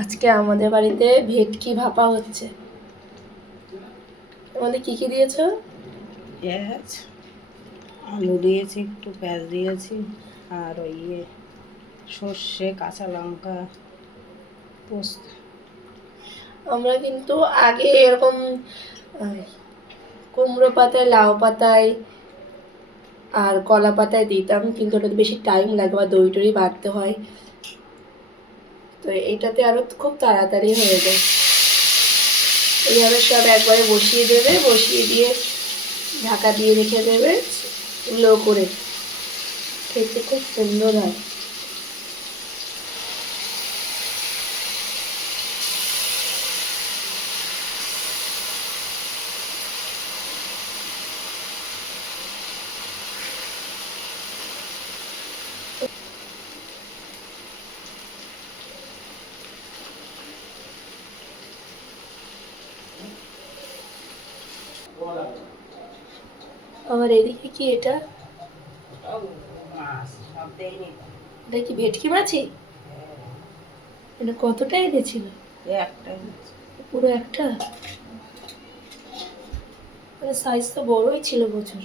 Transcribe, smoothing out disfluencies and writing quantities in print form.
আজকে আমাদের বাড়িতে ভেটকি ভাপা হচ্ছে। আমাদের কি কি দিয়েছো? পেঁয়াজ, আলু দিয়েছি, একটু পেঁয়াজ দিয়েছি, আর ওই সর্ষে, কাঁচা লঙ্কা, পোস্ত। আমরা কিন্তু আগে এরকম কুমড়ো পাতায়, লাউ পাতায় আর কলা পাতায় দিতাম, কিন্তু ওটাতে বেশি টাইম লাগে বা দই টই বাড়তে হয়। তো এইটাতে আরো খুব তাড়াতাড়ি হয়ে যায়। এইভাবে সব একবারে বসিয়ে দেবে, বসিয়ে দিয়ে ঢাকা দিয়ে রেখে দেবে লো করে। খেতে খুব সুন্দর হয়। আমার এদিকে কি এটা? এটা কি ভেটকি মাছই? এটা কতটা এনেছিল? একটা পুরো একটা? মানে সাইজ তো বড়ই ছিল প্রচুর।